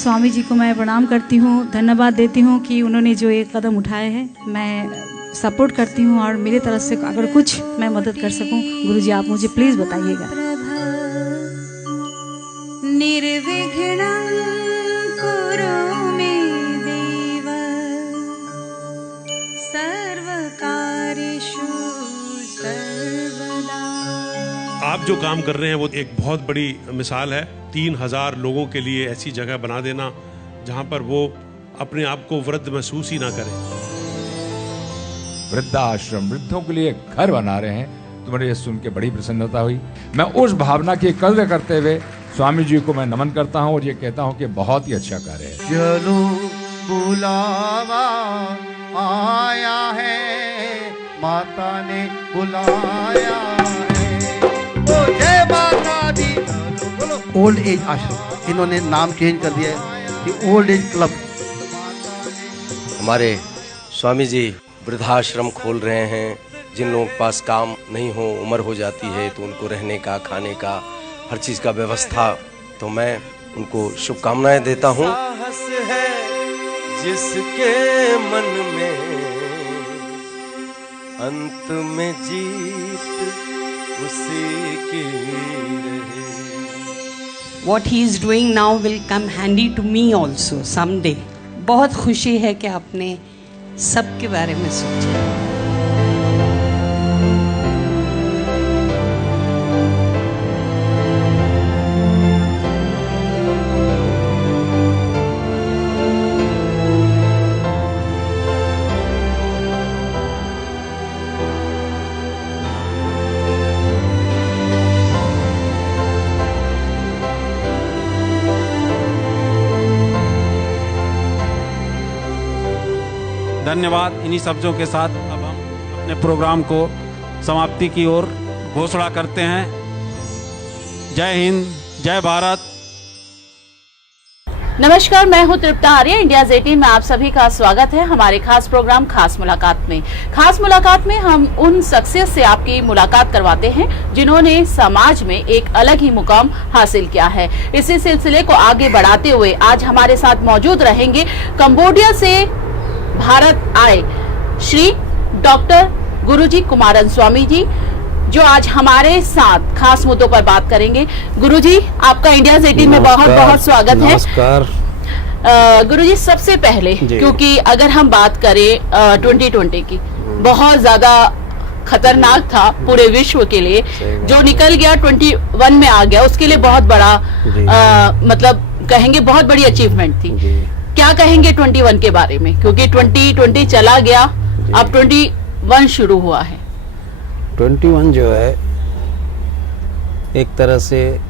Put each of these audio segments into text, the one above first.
स्वामी जी को मैं प्रणाम करती हूँ, धन्यवाद देती हूँ कि उन्होंने जो एक कदम उठाए हैं, मैं सपोर्ट करती हूँ और मेरे तरफ से अगर कुछ मैं मदद कर सकूँ, गुरुजी आप मुझे प्लीज़ बताइएगा। निर्विघ्नं कुरु मे देव सर्वकार्येषु सर्वदा। आप जो काम कर रहे हैं वो एक बहुत बड़ी मिसाल है। 3000 लोगों के लिए ऐसी जगह बना देना जहां पर वो अपने आप को वृद्ध महसूस ही ना करें। वृद्धाश्रम, वृद्धों के लिए घर बना रहे हैं, तो मुझे ये सुन के बड़ी प्रसन्नता हुई। मैं उस भावना की कद्र करते हुए स्वामी जी को मैं नमन करता हूँ और ये कहता हूँ कि बहुत ही अच्छा कार्य है। चलो बुलावा आया है, माता ने बुलाया है, ओ जय माता दी। ओल्ड एज आश्रम, इन्होंने नाम चेंज कर दिया है कि ओल्ड एज क्लब। हमारे स्वामी जी वृद्धाश्रम खोल रहे हैं। जिन लोगों के पास काम नहीं हो, उम्र हो जाती है, तो उनको रहने का, खाने का, हर चीज का व्यवस्था, तो मैं उनको शुभकामनाएं देता हूँ। साहस है जिसके मन में, अंत में जीत उसी की रहे। What he is doing now will come handy to me also someday. बहुत खुशी है कि आपने सबके बारे में सोचा। धन्यवाद। इन्हीं शब्दों के साथ अब हम अपने प्रोग्राम को समाप्ति की ओर घोषणा करते हैं। जय हिंद, जय भारत। नमस्कार, मैं हूं तृप्ता आर्य। इंडिया 18 में आप सभी का स्वागत है हमारे खास प्रोग्राम खास मुलाकात में। खास मुलाकात में हम उन शख्सियत से आपकी मुलाकात करवाते हैं जिन्होंने समाज में एक अलग ही मुकाम हासिल किया है। इसी सिलसिले को आगे बढ़ाते हुए आज हमारे साथ मौजूद रहेंगे कंबोडिया से भारत आए श्री डॉक्टर गुरुजी कुमारन स्वामी जी, जो आज हमारे साथ खास मुद्दों पर बात करेंगे। गुरुजी, आपका इंडिया 18 में बहुत बहुत स्वागत है। नमस्कार। गुरुजी, सबसे पहले क्योंकि अगर हम बात करें 2020 की, बहुत ज्यादा खतरनाक था पूरे विश्व के लिए। जो निकल गया 21 में आ गया, उसके लिए बहुत बड़ा मतलब कहेंगे बहुत बड़ी अचीवमेंट थी। क्या कहेंगे 21 के बारे में, क्योंकि 2020 चला गया, अब 21 शुरू हुआ है। 21 जो है एक तरह से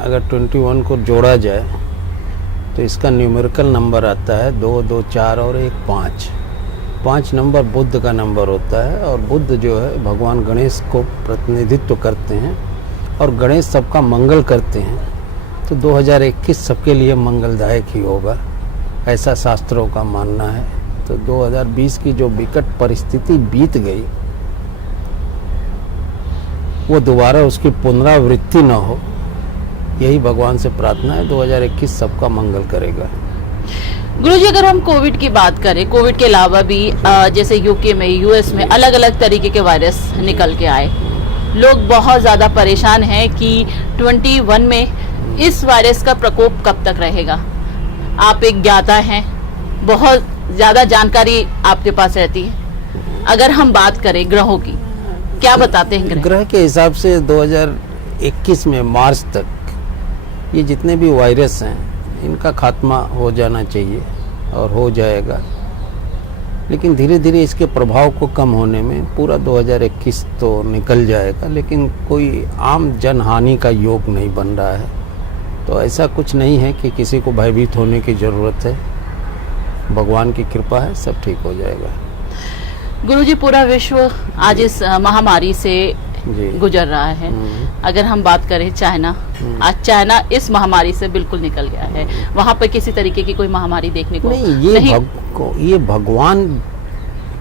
अगर 21 को जोड़ा जाए तो इसका न्यूमेरिकल नंबर आता है 2, 2, 4 और 1, 5। 5 नंबर बुद्ध का नंबर होता है और बुद्ध जो है भगवान गणेश को प्रतिनिधित्व करते हैं और गणेश सबका मंगल करते हैं। तो 2021 सबके लिए मंगलदायक ही होगा, ऐसा शास्त्रों का मानना है। तो 2020 की जो विकट परिस्थिति बीत गई, वो दोबारा उसकी पुनरावृत्ति न हो, यही भगवान से प्रार्थना है। 2021 सबका मंगल करेगा। गुरुजी, अगर हम कोविड की बात करें, कोविड के अलावा भी जैसे यूके में, यूएस में अलग अलग तरीके के वायरस निकल के आए, लोग बहुत ज़्यादा परेशान हैं कि 21 में इस वायरस का प्रकोप कब तक रहेगा। आप एक ज्ञाता हैं, बहुत ज़्यादा जानकारी आपके पास रहती है। अगर हम बात करें ग्रहों की, क्या बताते हैं ग्रह के हिसाब से 2021 में मार्च तक ये जितने भी वायरस हैं इनका खात्मा हो जाना चाहिए और हो जाएगा। लेकिन धीरे धीरे इसके प्रभाव को कम होने में पूरा 2021 तो निकल जाएगा, लेकिन कोई आम जनहानि का योग नहीं बन रहा है। तो ऐसा कुछ नहीं है कि किसी को भयभीत होने की ज़रूरत है। भगवान की कृपा है, सब ठीक हो जाएगा। गुरुजी, पूरा विश्व आज इस महामारी से गुजर रहा है। अगर हम बात करें चाइना, आज चाइना इस महामारी से बिल्कुल निकल गया है। वहाँ पर किसी तरीके की कोई महामारी देखने को नहीं। ये भगवान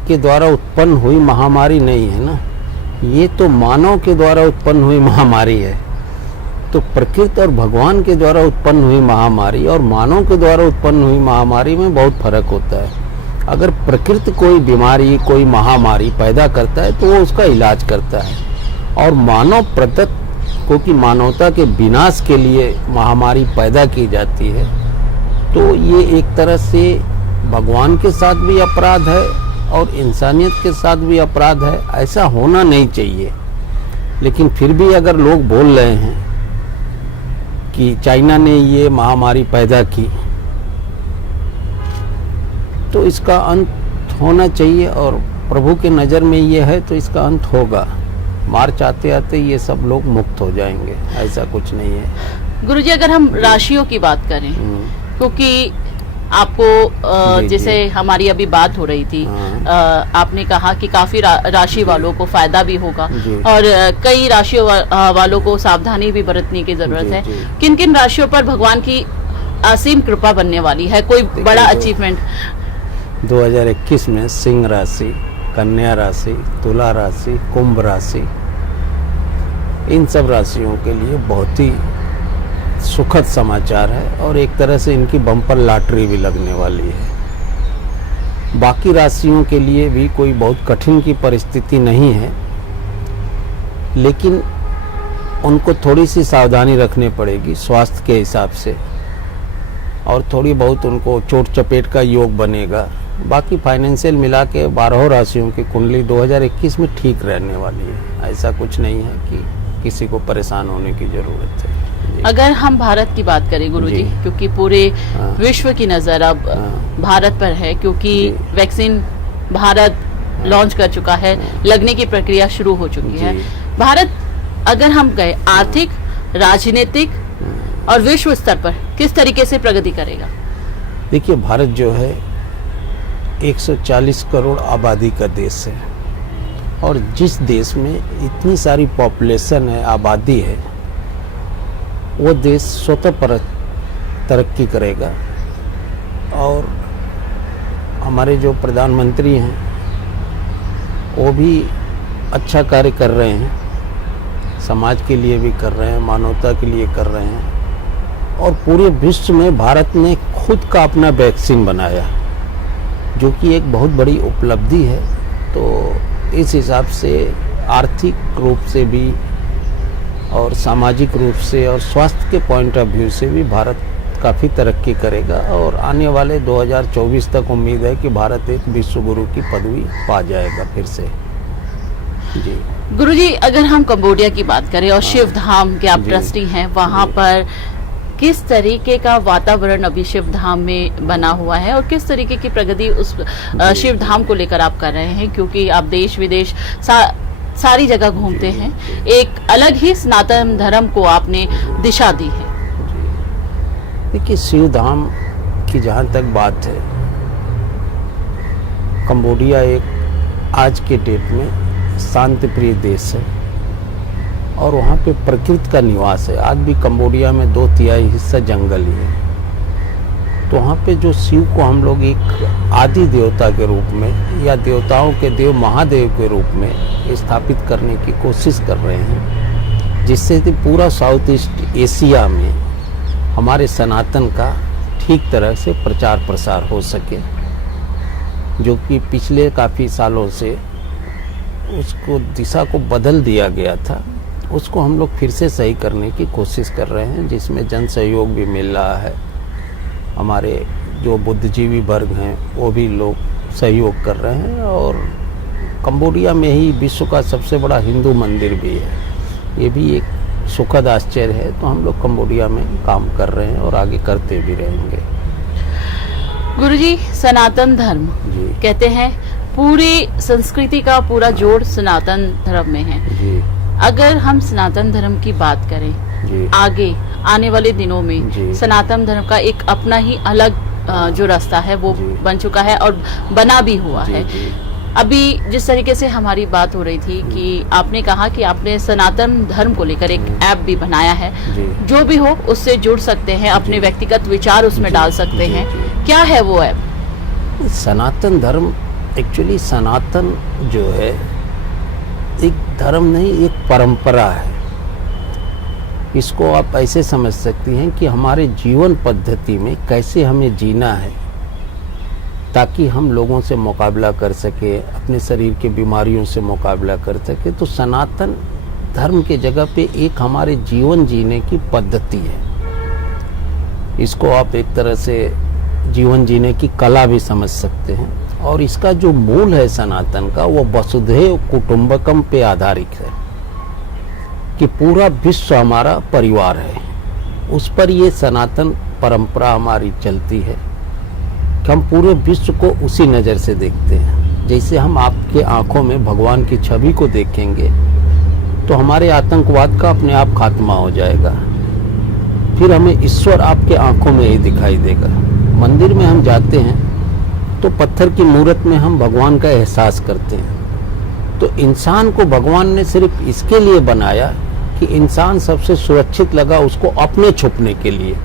के द्वारा उत्पन्न हुई महामारी नहीं है ना, ये तो मानव के द्वारा उत्पन्न हुई महामारी है। तो प्रकृति और भगवान के द्वारा उत्पन्न हुई महामारी और मानव के द्वारा उत्पन्न हुई महामारी में बहुत फर्क होता है। अगर प्रकृति कोई बीमारी, कोई महामारी पैदा करता है तो वो उसका इलाज करता है, और मानव प्रदत्त क्योंकि मानवता के विनाश के लिए महामारी पैदा की जाती है, तो ये एक तरह से भगवान के साथ भी अपराध है और इंसानियत के साथ भी अपराध है। ऐसा होना नहीं चाहिए। लेकिन फिर भी अगर लोग बोल रहे हैं कि चाइना ने ये महामारी पैदा की, तो इसका अंत होना चाहिए, और प्रभु के नज़र में ये है तो इसका अंत होगा। मार्च आते आते ये सब लोग मुक्त हो जाएंगे, ऐसा कुछ नहीं है। गुरुजी, अगर हम राशियों की बात करें, क्योंकि आपको जैसे हमारी अभी बात हो रही थी, आपने कहा कि काफी राशि वालों को फायदा भी होगा और कई राशियों वालों को सावधानी भी बरतने की जरूरत है। किन किन राशियों पर भगवान की असीम कृपा बनने वाली है? कोई बड़ा अचीवमेंट 2021 में सिंह राशि, कन्या राशि, तुला राशि, कुंभ राशि, इन सब राशियों के लिए बहुत ही सुखद समाचार है और एक तरह से इनकी बम्पर लॉटरी भी लगने वाली है। बाकी राशियों के लिए भी कोई बहुत कठिन की परिस्थिति नहीं है, लेकिन उनको थोड़ी सी सावधानी रखनी पड़ेगी स्वास्थ्य के हिसाब से, और थोड़ी बहुत उनको चोट चपेट का योग बनेगा। बाकी फाइनेंशियल मिला के 12 राशियों की कुंडली 2021 में ठीक रहने वाली है। ऐसा कुछ नहीं है कि किसी को परेशान होने की जरूरत है। अगर हम भारत की बात करें गुरुजी, क्योंकि पूरे विश्व की नज़र अब भारत पर है, क्योंकि वैक्सीन भारत लॉन्च कर चुका है, लगने की प्रक्रिया शुरू हो चुकी है। भारत अगर हम गए आर्थिक, राजनीतिक और विश्व स्तर पर किस तरीके से प्रगति करेगा? देखिए, भारत जो है 140 करोड़ आबादी का देश है, और जिस देश में इतनी सारी पॉपुलेशन है, आबादी है, वो देश स्वतः पर तरक्की करेगा। और हमारे जो प्रधानमंत्री हैं वो भी अच्छा कार्य कर रहे हैं, समाज के लिए भी कर रहे हैं, मानवता के लिए कर रहे हैं। और पूरे विश्व में भारत ने खुद का अपना वैक्सीन बनाया, जो कि एक बहुत बड़ी उपलब्धि है। तो इस हिसाब से आर्थिक रूप से भी और सामाजिक रूप से और स्वास्थ्य के पॉइंट ऑफ व्यू से भी भारत काफ़ी तरक्की करेगा, और आने वाले 2024 तक उम्मीद है कि भारत एक विश्व गुरु की पदवी पा जाएगा फिर से। जी गुरुजी, अगर हम कंबोडिया की बात करें और शिव धाम के आप ट्रस्टी हैं, वहाँ पर किस तरीके का वातावरण अभी शिव धाम में बना हुआ है और किस तरीके की प्रगति उस शिव धाम को लेकर आप कर रहे हैं? क्योंकि आप देश विदेश सारी जगह घूमते हैं, एक अलग ही सनातन धर्म को आपने दिशा दी है। देखिए, शिव धाम की जहाँ तक बात है, कंबोडिया एक आज के डेट में शांति प्रिय देश है और वहाँ पे प्रकृति का निवास है। आज भी कंबोडिया में 2/3 हिस्सा जंगल ही है। तो वहाँ पे जो शिव को हम लोग एक आदि देवता के रूप में या देवताओं के देव महादेव के रूप में स्थापित करने की कोशिश कर रहे हैं, जिससे कि पूरा साउथ ईस्ट एशिया में हमारे सनातन का ठीक तरह से प्रचार प्रसार हो सके, जो कि पिछले काफ़ी सालों से उसको दिशा को बदल दिया गया था। उसको हम लोग फिर से सही करने की कोशिश कर रहे हैं, जिसमें जन सहयोग भी मिल रहा है। हमारे जो बुद्धिजीवी वर्ग हैं वो भी लोग सहयोग कर रहे हैं, और कंबोडिया में ही विश्व का सबसे बड़ा हिंदू मंदिर भी है। ये भी एक सुखद आश्चर्य है। तो हम लोग कंबोडिया में काम कर रहे हैं और आगे करते भी रहेंगे। गुरुजी, सनातन धर्म कहते हैं पूरी संस्कृति का पूरा जोड़ सनातन धर्म में है। अगर हम सनातन धर्म की बात करें, आगे आने वाले दिनों में सनातन धर्म का एक अपना ही अलग जो रास्ता है वो बन चुका है और बना भी हुआ है। अभी जिस तरीके से हमारी बात हो रही थी कि आपने कहा कि आपने सनातन धर्म को लेकर एक ऐप भी बनाया है, जो भी हो उससे जुड़ सकते हैं, अपने व्यक्तिगत विचार उसमें डाल सकते हैं। क्या है वो ऐप? सनातन धर्म एक्चुअली, सनातन जो है एक धर्म नहीं, एक परंपरा है। इसको आप ऐसे समझ सकती हैं कि हमारे जीवन पद्धति में कैसे हमें जीना है ताकि हम लोगों से मुकाबला कर सके, अपने शरीर की बीमारियों से मुकाबला कर सके। तो सनातन धर्म के जगह पे एक हमारे जीवन जीने की पद्धति है। इसको आप एक तरह से जीवन जीने की कला भी समझ सकते हैं। और इसका जो मूल है सनातन का, वो वसुधैव कुटुंबकम पे आधारित है कि पूरा विश्व हमारा परिवार है। उस पर ये सनातन परंपरा हमारी चलती है कि हम पूरे विश्व को उसी नज़र से देखते हैं। जैसे हम आपके आंखों में भगवान की छवि को देखेंगे तो हमारे आतंकवाद का अपने आप खात्मा हो जाएगा। फिर हमें ईश्वर आपके आंखों में ही दिखाई देगा। मंदिर में हम जाते हैं तो पत्थर की मूर्त में हम भगवान का एहसास करते हैं। तो इंसान को भगवान ने सिर्फ इसके लिए बनाया कि इंसान सबसे सुरक्षित लगा उसको अपने छुपने के लिए।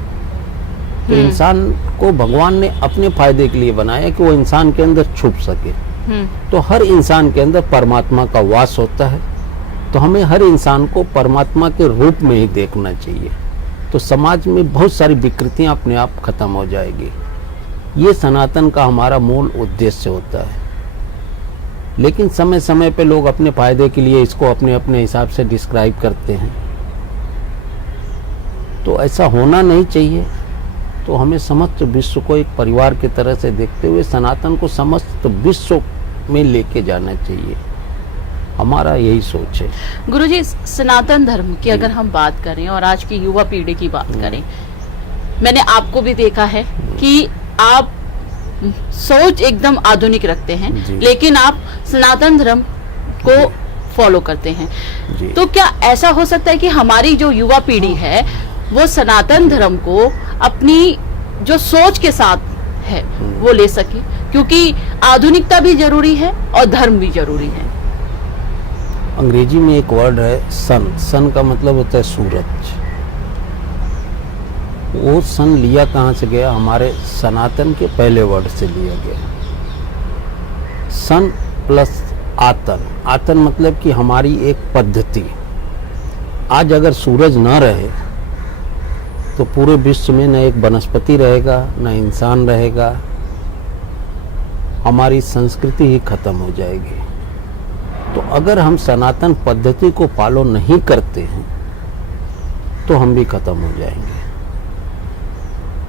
तो इंसान को भगवान ने अपने फायदे के लिए बनाया कि वो इंसान के अंदर छुप सके। तो हर इंसान के अंदर परमात्मा का वास होता है। तो हमें हर इंसान को परमात्मा के रूप में ही देखना चाहिए। तो समाज में बहुत सारी विकृतियां अपने आप खत्म हो जाएगी। ये सनातन का हमारा मूल उद्देश्य होता है। लेकिन समय समय पे लोग अपने फायदे के लिए इसको अपने अपने हिसाब से डिस्क्राइब करते हैं। तो ऐसा होना नहीं चाहिए। तो हमें समस्त विश्व को एक परिवार की तरह से देखते हुए सनातन को समस्त विश्व में लेके जाना चाहिए। हमारा यही सोच है। गुरुजी, सनातन धर्म की अगर हम बात करें और आज की युवा पीढ़ी की बात करें, मैंने आपको भी देखा है कि आप सोच एकदम आधुनिक रखते हैं, लेकिन आप सनातन धर्म को फॉलो करते हैं। तो क्या ऐसा हो सकता है कि हमारी जो युवा पीढ़ी है वो सनातन धर्म को अपनी जो सोच के साथ है वो ले सके? क्योंकि आधुनिकता भी जरूरी है और धर्म भी जरूरी है। अंग्रेजी में एक वर्ड है सन। सन का मतलब होता है सूरज। वो सन लिया कहाँ से गया? हमारे सनातन के पहले वर्ड से लिया गया। सन प्लस आतन। आतन मतलब कि हमारी एक पद्धति। आज अगर सूरज न रहे तो पूरे विश्व में न एक वनस्पति रहेगा, न इंसान रहेगा। हमारी संस्कृति ही खत्म हो जाएगी। तो अगर हम सनातन पद्धति को फॉलो नहीं करते हैं तो हम भी खत्म हो जाएंगे।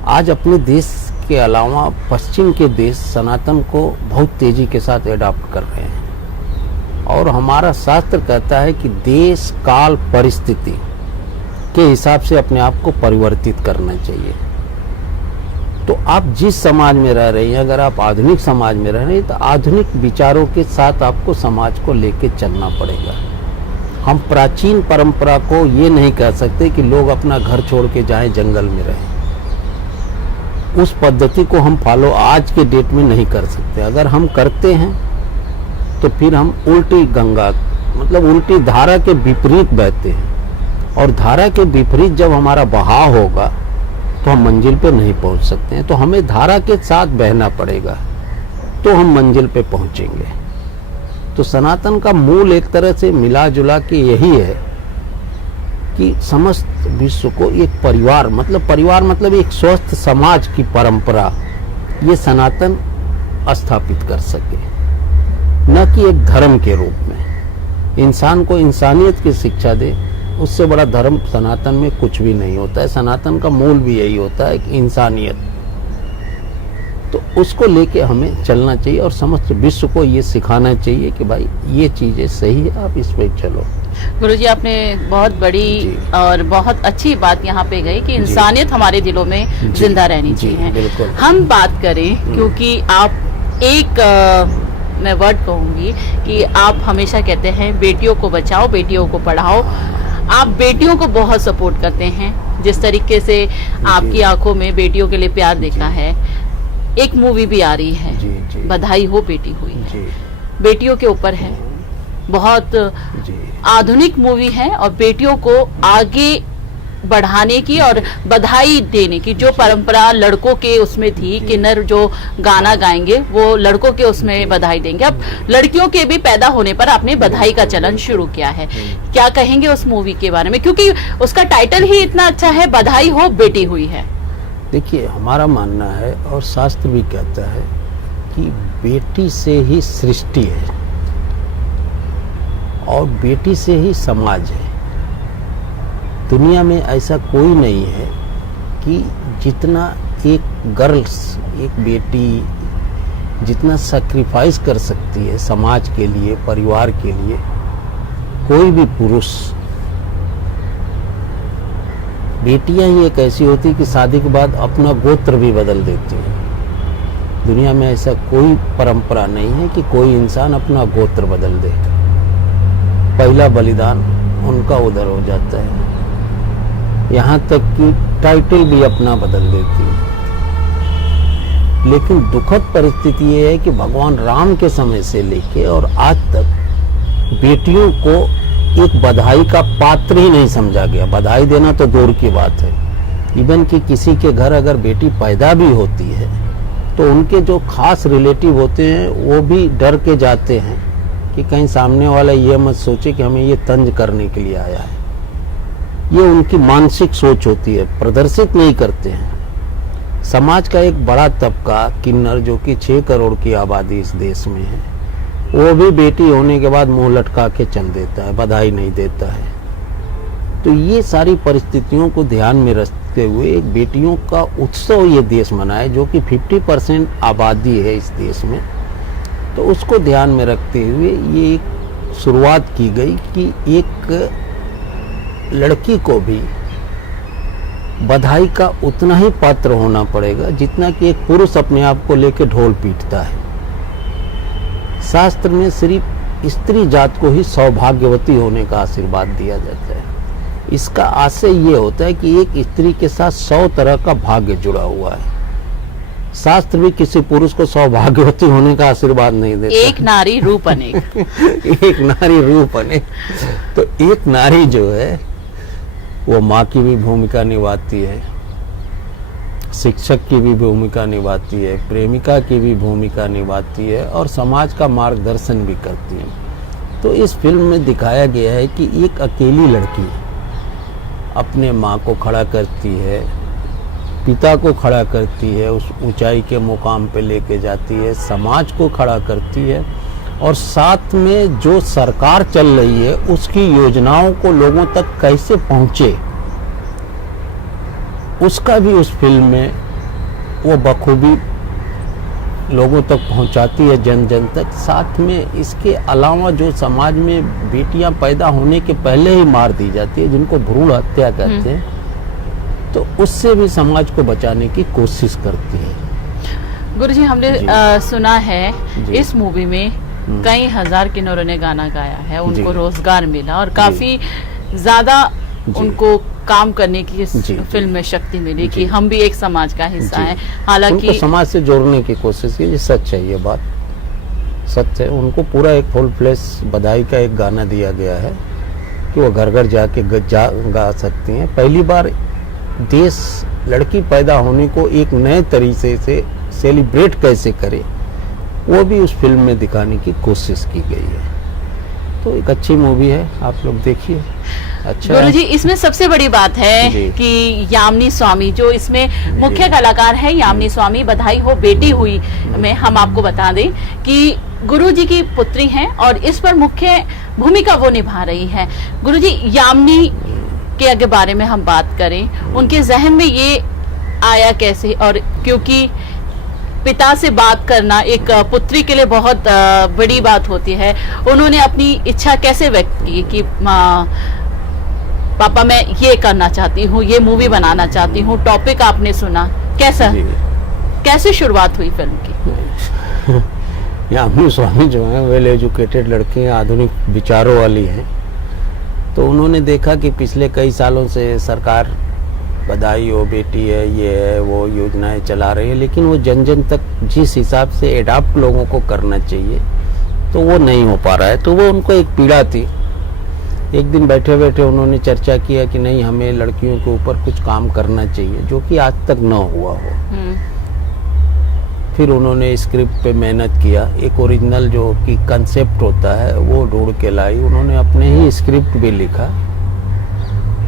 आज अपने देश के अलावा पश्चिम के देश सनातन को बहुत तेजी के साथ एडॉप्ट कर रहे हैं। और हमारा शास्त्र कहता है कि देश काल परिस्थिति के हिसाब से अपने आप को परिवर्तित करना चाहिए। तो आप जिस समाज में रह रहे हैं, अगर आप आधुनिक समाज में रह रहे हैं तो आधुनिक विचारों के साथ आपको समाज को लेके चलना पड़ेगा। हम प्राचीन परंपरा को ये नहीं कह सकते कि लोग अपना घर छोड़ के जाएं, जंगल में रहें। उस पद्धति को हम फॉलो आज के डेट में नहीं कर सकते। अगर हम करते हैं तो फिर हम उल्टी गंगा मतलब उल्टी धारा के विपरीत बहते हैं। और धारा के विपरीत जब हमारा बहाव होगा तो हम मंजिल पे नहीं पहुंच सकते हैं। तो हमें धारा के साथ बहना पड़ेगा तो हम मंजिल पे पहुंचेंगे। तो सनातन का मूल एक तरह से मिला जुला के यही है कि समस्त विश्व को एक परिवार मतलब एक स्वस्थ समाज की परंपरा ये सनातन स्थापित कर सके, न कि एक धर्म के रूप में। इंसान को इंसानियत की शिक्षा दे, उससे बड़ा धर्म सनातन में कुछ भी नहीं होता है। सनातन का मूल भी यही होता है कि इंसानियत। तो उसको लेके हमें चलना चाहिए और समस्त विश्व को ये सिखाना चाहिए कि भाई ये चीजें सही है, आप इस पे चलो। गुरुजी, आपने बहुत बड़ी और बहुत अच्छी बात यहाँ पे गई कि इंसानियत हमारे दिलों में जिंदा रहनी चाहिए। हम बात करें, क्योंकि आप मैं वर्ड कहूंगी कि आप हमेशा कहते हैं बेटियों को बचाओ, बेटियों को पढ़ाओ। आप बेटियों को बहुत सपोर्ट करते हैं। जिस तरीके से आपकी आंखों में बेटियों के लिए प्यार देखा है। एक मूवी भी आ रही है, बधाई हो बेटी हुई है, बेटियों के ऊपर है। बहुत आधुनिक मूवी है और बेटियों को आगे बढ़ाने की और बधाई देने की, जो परंपरा लड़कों के उसमें थी, किन्नर जो गाना गाएंगे वो लड़कों के उसमें बधाई देंगे, अब लड़कियों के भी पैदा होने पर आपने बधाई का चलन शुरू किया है। क्या कहेंगे उस मूवी के बारे में, क्योंकि उसका टाइटल ही इतना अच्छा है, बधाई हो बेटी हुई है। देखिए, हमारा मानना है और शास्त्र भी कहता है कि बेटी से ही सृष्टि है और बेटी से ही समाज है। दुनिया में ऐसा कोई नहीं है कि जितना एक गर्ल्स, एक बेटी जितना सैक्रिफाइस कर सकती है समाज के लिए, परिवार के लिए, कोई भी पुरुष। बेटियां ही एक ऐसी होती कि शादी के बाद अपना गोत्र भी बदल देती हैं। दुनिया में ऐसा कोई परंपरा नहीं है कि कोई इंसान अपना गोत्र बदल दे। पहला बलिदान उनका उधर हो जाता है, यहाँ तक कि टाइटल भी अपना बदल देती है। लेकिन दुखद परिस्थिति ये है कि भगवान राम के समय से लेके और आज तक बेटियों को एक बधाई का पात्र ही नहीं समझा गया। बधाई देना तो दूर की बात है, इवन कि किसी के घर अगर बेटी पैदा भी होती है तो उनके जो खास रिलेटिव होते हैं वो भी डर के जाते हैं कि कहीं सामने वाला ये मत सोचे कि हमें ये तंज करने के लिए आया है। ये उनकी मानसिक सोच होती है, प्रदर्शित नहीं करते हैं। समाज का एक बड़ा तबका किन्नर, जो कि 6 करोड़ की आबादी इस देश में है, वो भी बेटी होने के बाद मुंह लटका के चल देता है, बधाई नहीं देता है। तो ये सारी परिस्थितियों को ध्यान में रखते हुए एक बेटियों का उत्सव ये देश मनाए, जो कि 50% आबादी है इस देश में। तो उसको ध्यान में रखते हुए ये एक शुरुआत की गई कि एक लड़की को भी बधाई का उतना ही पात्र होना पड़ेगा जितना कि एक पुरुष अपने आप को लेकर ढोल पीटता है। शास्त्र में सिर्फ स्त्री जात को ही सौभाग्यवती होने का आशीर्वाद दिया जाता है। इसका आशय ये होता है कि एक स्त्री के साथ 100 तरह का भाग्य जुड़ा हुआ है। शास्त्र भी किसी पुरुष को सौभाग्यवती होने का आशीर्वाद नहीं देता। एक नारी रूप अनेक। एक नारी रूप अनेक। तो एक नारी जो है वो माँ की भी भूमिका निभाती है, शिक्षक की भी भूमिका निभाती है, प्रेमिका की भी भूमिका निभाती है और समाज का मार्गदर्शन भी करती है। तो इस फिल्म में दिखाया गया है कि एक अकेली लड़की अपने माँ को खड़ा करती है, पिता को खड़ा करती है, उस ऊंचाई के मुकाम पे लेके जाती है, समाज को खड़ा करती है और साथ में जो सरकार चल रही है उसकी योजनाओं को लोगों तक कैसे पहुंचे, उसका भी उस फिल्म में वो बखूबी लोगों तक पहुंचाती है, जन जन तक। साथ में इसके अलावा जो समाज में बेटियां पैदा होने के पहले ही मार दी जाती है, जिनको भ्रूण हत्या कहते हैं, तो उससे भी समाज को बचाने की कोशिश करती है। गुरुजी, हमने सुना है इस मूवी में कई हजार किन्नरों ने गाना गाया है, उनको रोजगार मिला और काफी ज्यादा उनको काम करने की इस फिल्म में शक्ति मिली कि हम भी एक समाज का हिस्सा हैं। हालांकि समाज से जोड़ने की कोशिश की, ये सच है, ये बात सच है। उनको पूरा एक फुल फ्लैश बधाई का एक गाना दिया गया है कि वो घर घर जाके गा सकती हैं। पहली बार देश लड़की पैदा होने को एक नए तरीके से सेलिब्रेट कैसे करे, वो भी उस फिल्म में दिखाने की कोशिश की गई है। तो एक अच्छी मूवी है, आप लोग देखिए। अच्छा गुरुजी, इसमें सबसे बड़ी बात है कि यामिनी स्वामी जो इसमें मुख्य कलाकार है, यामिनी स्वामी बधाई हो बेटी हुई में हम आपको बता दें कि गुरुजी की पुत्री हैं और इस पर मुख्य भूमिका वो निभा रही है। गुरुजी, यामिनी के आगे बारे में हम बात करें, उनके जहन में ये आया कैसे? और क्योंकि पिता से बात करना एक पुत्री के लिए बहुत बड़ी बात होती है, उन्होंने अपनी इच्छा कैसे व्यक्त की कि पापा मैं ये करना चाहती हूँ, ये मूवी बनाना चाहती हूँ? टॉपिक आपने सुना, कैसे शुरुआत हुई फिल्म की? यामिनी स्वामी जो है वेल एजुकेटेड लड़की हैं, आधुनिक विचारों वाली हैं। तो उन्होंने देखा कि पिछले कई सालों से सरकार बधाई हो बेटी है, ये है, वो योजनाएं चला रही है, लेकिन वो जन जन तक जिस हिसाब से एडाप्ट लोगों को करना चाहिए तो वो नहीं हो पा रहा है। तो वो उनको एक पीड़ा थी एक दिन बैठे बैठे उन्होंने चर्चा किया कि नहीं, हमें लड़कियों के ऊपर कुछ काम करना चाहिए, जो कि आज तक न हुआ हो। फिर उन्होंने स्क्रिप्ट पे मेहनत किया, एक ओरिजिनल जो कि कंसेप्ट होता है वो ढूंढ के लाई। उन्होंने अपने ही स्क्रिप्ट भी लिखा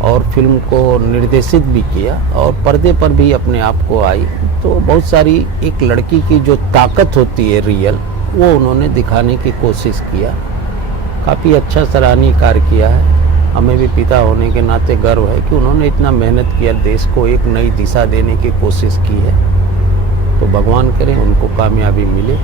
और फिल्म को निर्देशित भी किया और पर्दे पर भी अपने आप को आई। तो बहुत सारी एक लड़की की जो ताकत होती है रियल, वो उन्होंने दिखाने की कोशिश किया। काफ़ी अच्छा सराहनीय कार्य किया है। हमें भी पिता होने के नाते गर्व है कि उन्होंने इतना मेहनत किया, देश को एक नई दिशा देने की कोशिश की है। तो भगवान करें उनको कामयाबी मिले।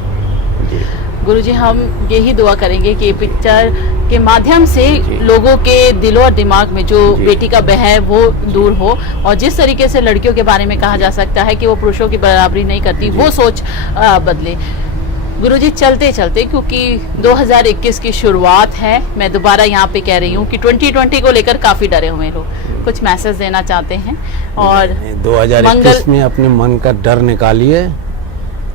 जी गुरुजी, हम यही दुआ करेंगे कि पिक्चर के माध्यम से लोगों के दिलो और दिमाग में जो बेटी का भय है वो दूर हो, और जिस तरीके से लड़कियों के बारे में कहा जा सकता है कि वो पुरुषों की बराबरी नहीं करती, वो सोच बदले। गुरुजी, चलते चलते, क्योंकि 2021 की शुरुआत है, मैं दोबारा यहाँ पे कह रही हूँ कि 2020 को लेकर काफी डरे हुए लोग, कुछ मैसेज देना चाहते हैं? और 2021 में अपने मन का डर निकालिए,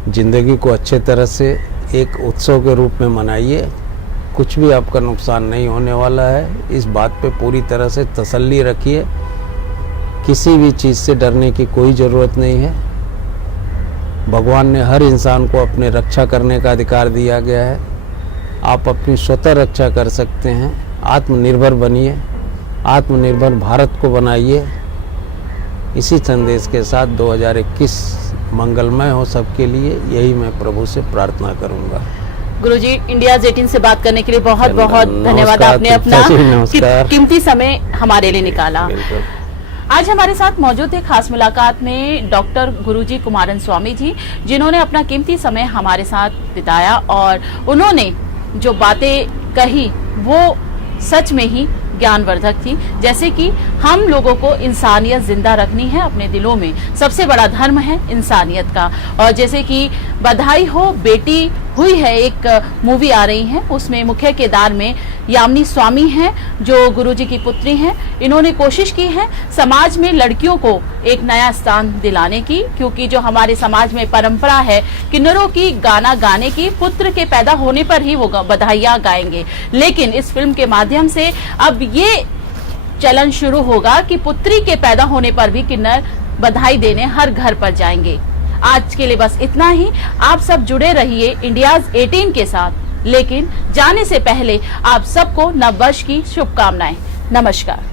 जिंदगी को अच्छे तरह से एक उत्सव के रूप में मनाइए। कुछ भी आपका नुकसान नहीं होने वाला है, इस बात पे पूरी तरह से तसल्ली रखिए। किसी भी चीज़ से डरने की कोई ज़रूरत नहीं है। भगवान ने हर इंसान को अपने रक्षा करने का अधिकार दिया गया है। आप अपनी स्वतः रक्षा कर सकते हैं। आत्मनिर्भर बनिए, आत्मनिर्भर भारत को बनाइए। इसी संदेश के साथ 2021 मंगलमय हो सबके लिए, यही मैं प्रभु से प्रार्थना करूंगा। गुरुजी, इंडियाज़ 18 से बात करने के लिए बहुत बहुत धन्यवाद। आपने अपना कीमती समय हमारे लिए निकाला। आज हमारे साथ मौजूद थे खास मुलाकात में डॉक्टर गुरुजी कुमारन स्वामी जी, जिन्होंने अपना कीमती समय हमारे साथ बिताया और उन्होंने जो बातें कही वो सच में ही ज्ञानवर्धक थी। जैसे कि हम लोगों को इंसानियत जिंदा रखनी है अपने दिलों में, सबसे बड़ा धर्म है इंसानियत का। और जैसे कि बधाई हो बेटी हुई है, एक मूवी आ रही है, उसमें मुख्य किरदार में यामिनी स्वामी हैं जो गुरुजी की पुत्री हैं। इन्होंने कोशिश की है समाज में लड़कियों को एक नया स्थान दिलाने की, क्योंकि जो हमारे समाज में परंपरा है किन्नरों की गाना गाने की, पुत्र के पैदा होने पर ही वो बधाइयाँ गाएंगे। लेकिन इस फिल्म के माध्यम से अब ये चलन शुरू होगा कि पुत्री के पैदा होने पर भी किन्नर बधाई देने हर घर पर जाएंगे। आज के लिए बस इतना ही। आप सब जुड़े रहिए इंडियाज़ 18 के साथ, लेकिन जाने से पहले आप सबको नववर्ष की शुभकामनाएं। नमस्कार।